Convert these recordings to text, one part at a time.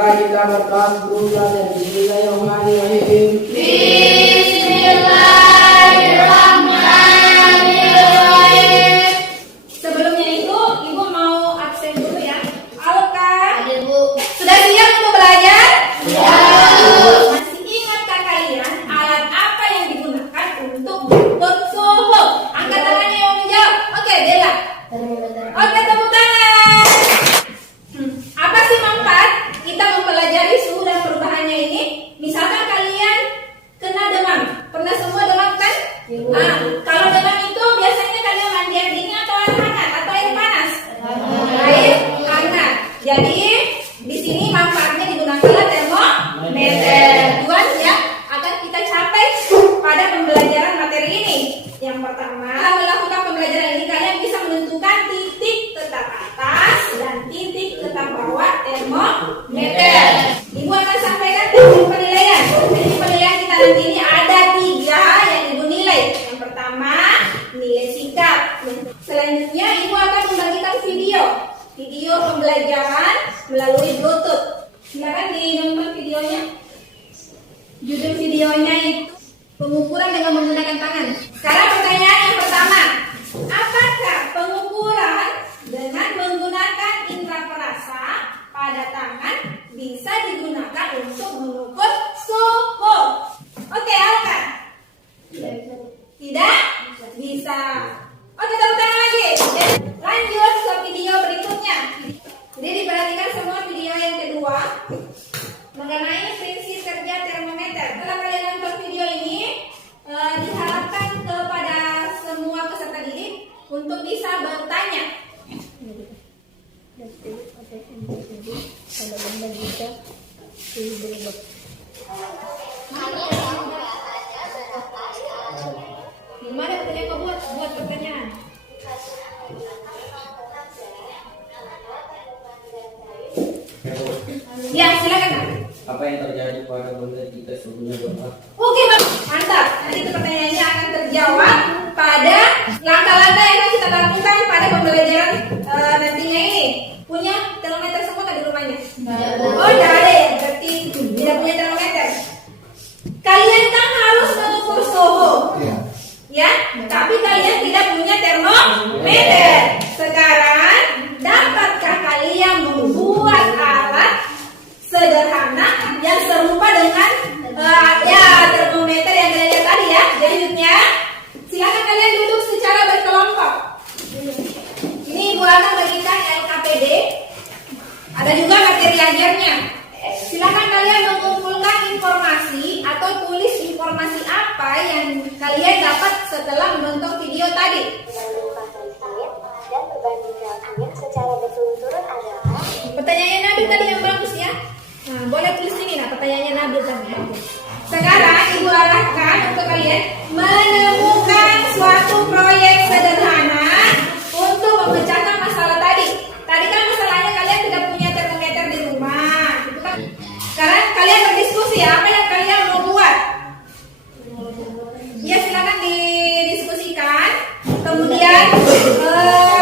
Baiklah kita berdoa sebelum belajar. Bismillahirrahmanirrahim. Bismillahirrahmanirrahim. Sebelumnya itu Ibu mau absen dulu ya. Halo Kak. Ada Bu. Sudah siap untuk belajar? Ya. Masih ingatkah kalian alat apa yang digunakan untuk bersuhu? Angkat tangannya yang menjawab. Oke, Bella. Oke, tepuk tangan. Apa sih manfaat kita mempelajari suhu dan perubahannya ini? Misalkan kalian kena demam, pernah semua demam kan? Kalau demam itu biasanya kalian mandi air dingin atau air hangat atau air panas? Air hangat. Jadi di sini manfaatnya digunakanlah termometer. Tujuan ya akan kita capai pada pembelajaran materi ini. Yang pertama, melakukan pembelajaran ini kalian bisa menentukan titik tetap atas dan titik tetap bawah termometer. Ibu akan sampaikan teknik penilaian. Teknik penilaian kita nanti ini ada 3 yang Ibu nilai. Yang pertama, nilai sikap. Selanjutnya, Ibu akan membagikan video pembelajaran melalui Bluetooth. Silakan dinonton videonya. Judul videonya itu pengukuran dengan menggunakan tangan. Sekarang pertanyaan yang pertama, apakah pengukuran dengan menggunakan indera perasa pada tangan bisa digunakan untuk mengukur suhu? Oke, Alkan? Tidak bisa. Oke, tepuk tangan lagi. Lanjut ke video berikutnya. Jadi diperhatikan semua video yang kedua mengenai prinsip kerja termometer. Setelah kalian nonton video ini, diharapkan kepada semua peserta didik untuk bisa bertanya. Gimana pertanyaan kau buat pertanyaan? Ya, silakan. Apa yang terjadi pada benda jika suhunya berubah? Oke, mantap. Nanti itu pertanyaannya akan terjawab pada langkah-langkah yang akan kita lakukan pada pembelajaran nantinya ini. Punya termometer semua nggak di rumahnya? Oh, tidak ada ya. Berarti tidak punya termometer. Kalian kan harus mengukur suhu, ya. Tapi kalian tidak punya termometer. Sekarang, dapatkah kalian membuat alat sederhana yang serupa dengan termometer yang kalian lihat tadi ya? Selanjutnya, silakan kalian duduk secara berkelompok. Ini Ibu akan bagikan LKPD. Ada juga materi ajarnya. Silakan kalian mengumpulkan informasi atau tulis informasi apa yang kalian dapat setelah menonton video tadi. Dan perbandingannya secara berturut-turut adalah. Pertanyaannya Nabil tadi yang bagus ya. Nah, boleh tulis ini nah pertanyaannya Nabil tadi. Sekarang Ibu arahkan untuk kalian menemukan suatu proyek sederhana untuk memecahkan masalah tadi. Tadi kan masalahnya kalian tidak punya termometer di rumah, gitu kan? Sekarang kalian berdiskusi ya, apa yang kalian mau buat? Ya silakan didiskusikan. Kemudian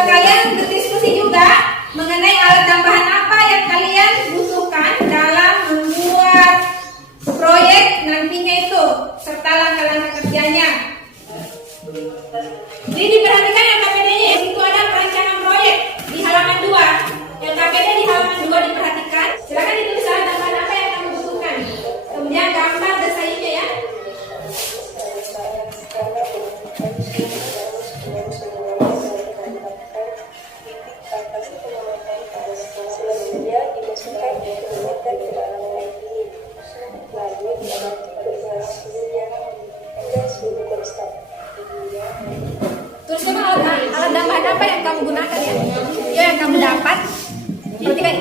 kalian berdiskusi juga mengenai alat tambahan apa yang kalian butuhkan dalam membuat proyek nantinya itu serta langkah-langkah kerjanya. Jadi diperhatikan yang KPD-nya itu ada perancangan proyek di halaman 2. Yang KPD di halaman 2 diperhatikan. Silakan ditulis alat tambahan apa yang kamu butuhkan. Kemudian gambar desainnya ya. Tuliskan alat tambahan apa yang kamu gunakan ya. Video yang kamu dapat. Perhatikan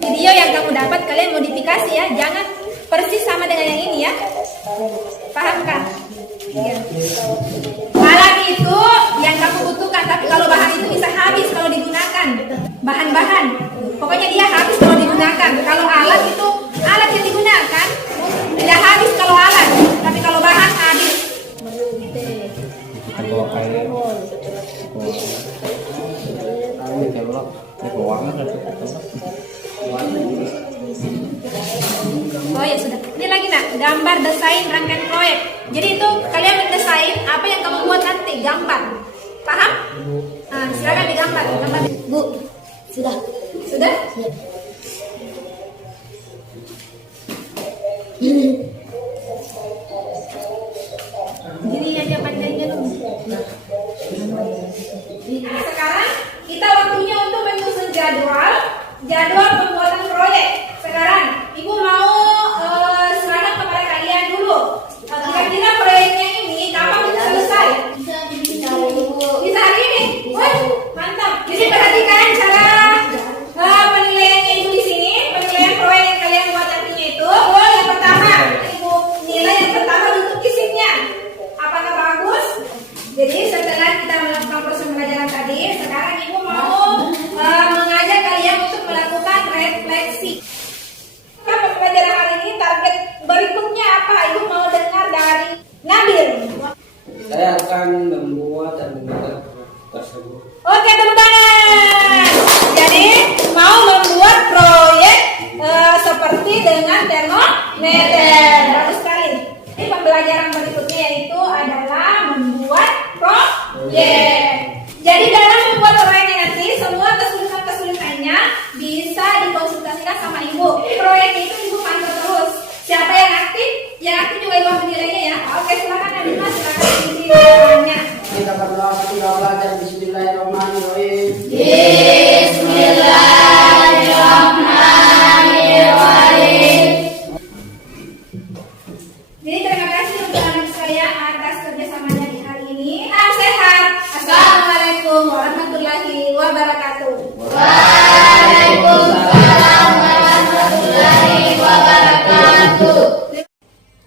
video yang kamu dapat kalian modifikasi ya. Jangan persis sama dengan yang ini ya. Paham kan? Ya. Alat itu yang kamu butuhkan, tapi kalau bahan itu bisa habis kalau digunakan. Bahan-bahan, pokoknya dia habis kalau digunakan. Kalau alat itu alat yang digunakan tidak habis kalau alat, tapi kalau bahan habis. Ini gambar desain rangkaian proyek. Jadi itu kalian mendesain apa yang kamu buat nanti, gambar. Paham? Nah, silakan digambar. Gambar. Bu, sudah. Sudah? Siap. Gini aja panjangnya dulu. Sekarang kita waktunya untuk menyusun jadwal pembuatan proyek. Sekarang Ibu mau serahkan kepada kalian dulu. Kira-kira proyeknya ini kapan bisa selesai? Bisa hari ini. Woi, mantap. Jadi perhatikan cara penilaiannya Ibu di sini. Penilaian proyek yang kalian buat nantinya itu. Oh, yang pertama, Ibu nilai yang pertama untuk fisiknya. Apakah bagus? Jadi setelah kita melakukan proses pembelajaran tadi, sekarang Ibu mau mengajak kalian untuk melakukan refleksi. Kan pembelajaran hari ini target berikutnya apa? Ibu mau dengar dari Nabil. Saya akan membuat dan membuat tersebut. Oke, tepuk tangan. Jadi mau membuat proyek seperti dengan termometer. Bagus sekali. Ini pembelajaran berikutnya yaitu adalah membuat proyek. Jadi dalam membuat proyeknya nanti semua kesulitan-kesulitannya bisa dikonsultasikan sama Ibu. Proyek itu Ibu pantau terus. Siapa yang aktif? Yang aktif juga Ibu menilainya ya. Oke, silakan Nabi Mas, silakan isi jawabannya. Kita berdoa sudah belajar. Bismillahirrahmanirrahim. Jadi terima kasih untuk anak saya atas kerjasamanya di hari ini. Salam sehat. Assalamualaikum warahmatullahi wabarakatuh.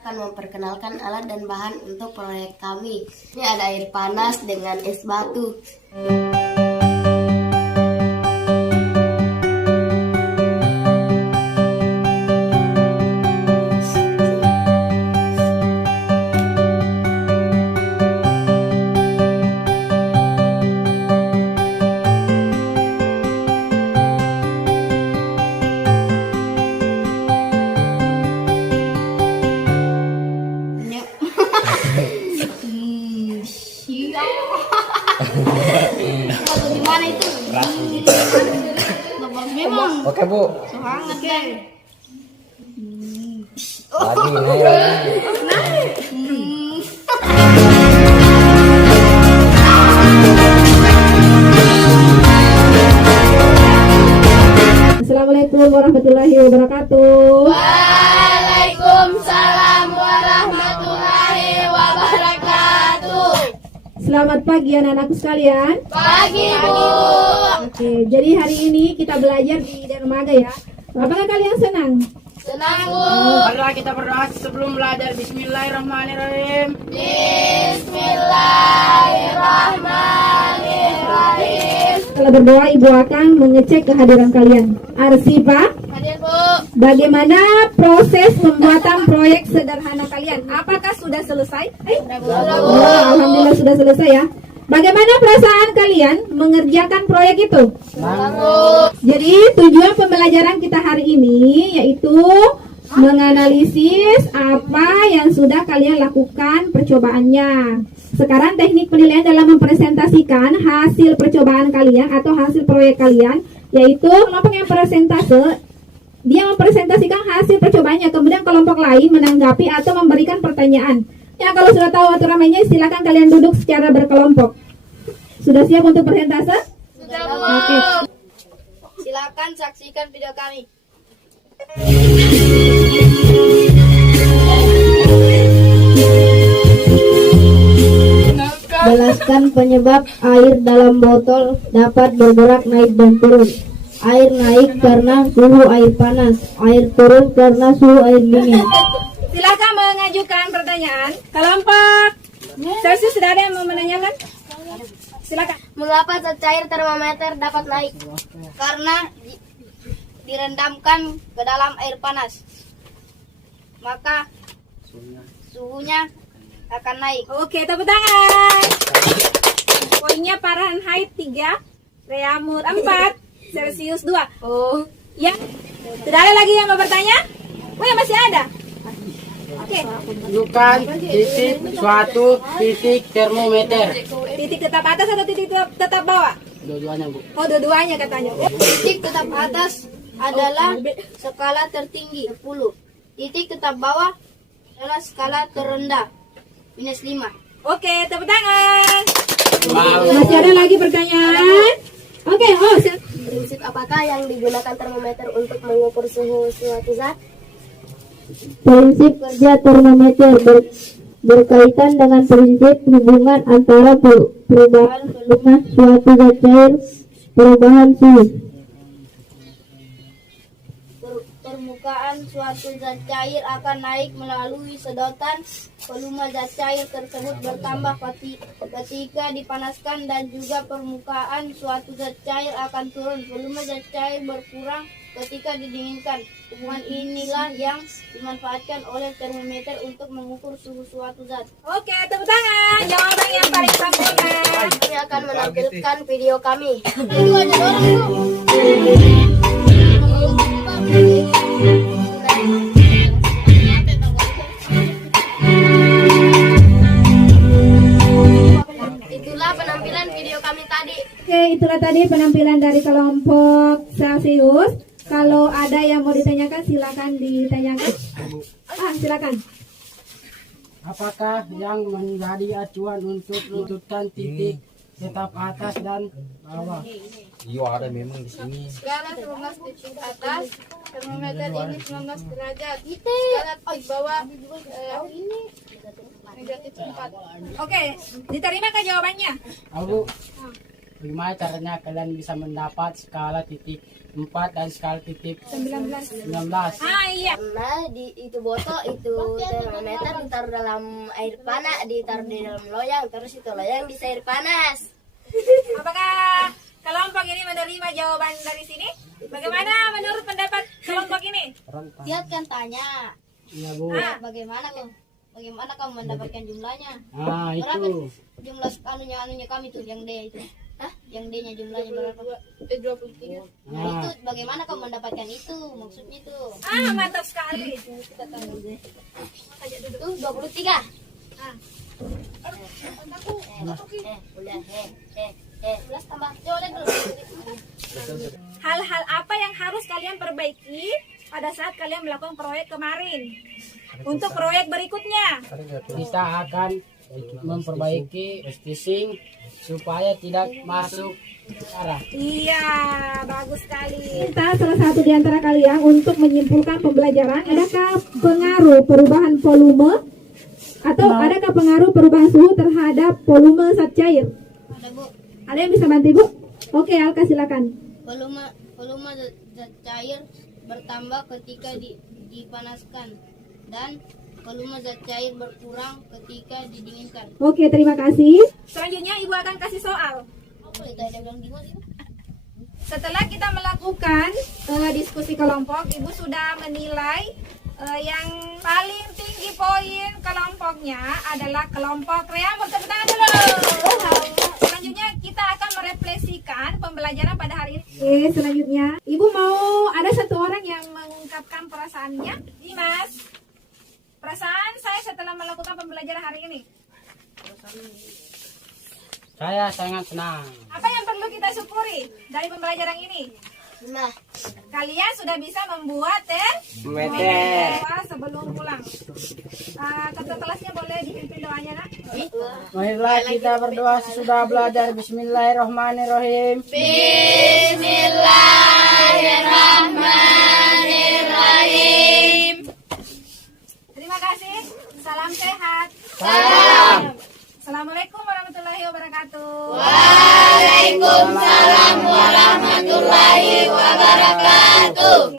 Akan memperkenalkan alat dan bahan untuk proyek kami. Ini ada air panas dengan es batu. Gimana itu? Memang. Oke, Bu. Semangat kan? Assalamualaikum warahmatullahi wabarakatuh. Waalaikumsalam warahmatullahi wabarakatuh. Selamat pagi anak-anakku sekalian. Pagi, Bu. Oke, jadi hari ini kita belajar di dermaga ya. Apakah kalian senang? Senang, Bu. Marilah kita berdoa sebelum belajar. Bismillahirrahmanirrahim. Bismillahirrahmanirrahim. Setelah berdoa, Ibu akan mengecek kehadiran kalian. Arsipa, Hadir, Bu. bagaimana proses pembuatan proyek sederhana kalian? Apakah sudah selesai? Oh, alhamdulillah sudah selesai ya. Bagaimana perasaan kalian mengerjakan proyek itu? Jadi tujuan pembelajaran kita hari ini yaitu menganalisis apa yang sudah kalian lakukan percobaannya. Sekarang teknik penilaian dalam mempresentasikan hasil percobaan kalian atau hasil proyek kalian, yaitu kelompok yang presentase, dia mempresentasikan hasil percobaannya, kemudian kelompok lain menanggapi atau memberikan pertanyaan. Ya, kalau sudah tahu aturan mainnya, silakan kalian duduk secara berkelompok. Sudah siap untuk presentase? Sudah, Bu. Oke. Silakan saksikan video kami. Jelaskan penyebab air dalam botol dapat bergerak naik dan turun. Air naik karena suhu air panas, air turun karena suhu air dingin. Silakan mengajukan pertanyaan. Kelompok Celsius, sudah ada yang mau menanyakan? Silakan. Mengapa cair termometer dapat naik? Karena direndamkan ke dalam air panas, maka suhunya akan naik. Oke, tepuk tangan. Poinnya Fahrenheit 3, Reaumur 4, Celsius 2. Oh, Ya, sudah ada lagi yang mau bertanya? Oh ya, masih ada. Oke. Bukan titik suatu titik termometer. Titik tetap atas atau titik tetap bawah? Dua-duanya, Bu. Oh, dua-duanya katanya. Titik tetap atas adalah skala tertinggi 10. Titik tetap bawah adalah skala terendah -5. Oke, tepuk tangan. Mau. Masih ada lagi pertanyaan? Oke, Prinsip apakah yang digunakan termometer untuk mengukur suhu suatu zat? Prinsip kerja termometer berkaitan dengan prinsip hubungan antara perubahan volume suatu zat cair perubahan suhu. Permukaan suatu zat cair akan naik melalui sedotan. Volume zat cair tersebut bertambah ketika dipanaskan dan juga permukaan suatu zat cair akan turun. Volume zat cair berkurang ketika didinginkan. Hubungan inilah yang dimanfaatkan oleh termometer untuk mengukur suhu suatu zat. Oke, tepuk tangan. Jawaban yang paling sempurna. Kami akan menampilkan video kami. Itulah penampilan video kami tadi. Oke, itulah tadi penampilan dari kelompok Celsius. Kalau ada yang mau ditanyakan, silakan ditanyakan. Silakan. Apakah yang menjadi acuan untuk menentukan titik tetap atas dan bawah? Iya ada memang di sini. Skala 19 titik atas, termometer ini 19 derajat. Skala titik bawah ini -4. Oke, diterima ke jawabannya? Abu, bagaimana caranya kalian bisa mendapat skala titik 4 dan skala titik 19? Iya. Karena itu botol itu termometer ditaruh dalam air panas, ditaruh di dalam loyang, terus itu loyang bisa air panas. Apakah kelompok ini menerima jawaban dari sini? Bagaimana menurut pendapat kelompok ini? Dia kan tanya, Iya, Bu. bagaimana kamu mendapatkan jumlahnya? Nah, itu. Jumlah anunya kami tuh yang D itu. Yang D-nya jumlahnya berapa? 23. Nah, itu bagaimana kamu mendapatkan itu? Maksudnya itu. Mantap sekali. Itu 23. Udah, tambah. Coba dulu. Hal-hal apa yang harus kalian perbaiki pada saat kalian melakukan proyek kemarin? Untuk proyek berikutnya. Kita akan memperbaiki spacing supaya tidak masuk arah. Iya, bagus sekali. Kita salah satu di antara kalian untuk menyimpulkan pembelajaran, adakah pengaruh perubahan volume atau adakah pengaruh perubahan suhu terhadap volume zat cair? Ada, Bu. Ada yang bisa bantu, Bu? Oke, Alka silakan. Volume zat cair bertambah ketika dipanaskan dan volume zat cair berkurang ketika didinginkan. Oke, terima kasih. Selanjutnya Ibu akan kasih soal. Setelah kita melakukan diskusi kelompok, Ibu sudah menilai yang paling tinggi poin kelompoknya adalah kelompok Rea. Tepuk tangan dulu. Selanjutnya kita akan merefleksikan pembelajaran pada hari ini. Oke, selanjutnya Ibu mau ada satu orang yang mengungkapkan perasaannya. Dimas, perasaan saya setelah melakukan pembelajaran hari ini. Saya sangat senang. Apa yang perlu kita syukuri dari pembelajaran ini? Nah, Kalian sudah bisa membuat Meter. sebelum pulang. Ketua kelasnya boleh dipimpin doanya, Nak? Marilah kita berdoa sesudah belajar. Bismillahirrahmanirrahim. Terima kasih. Salam sehat. Salam. Assalamualaikum warahmatullahi wabarakatuh. Waalaikumsalam warahmatullahi wabarakatuh.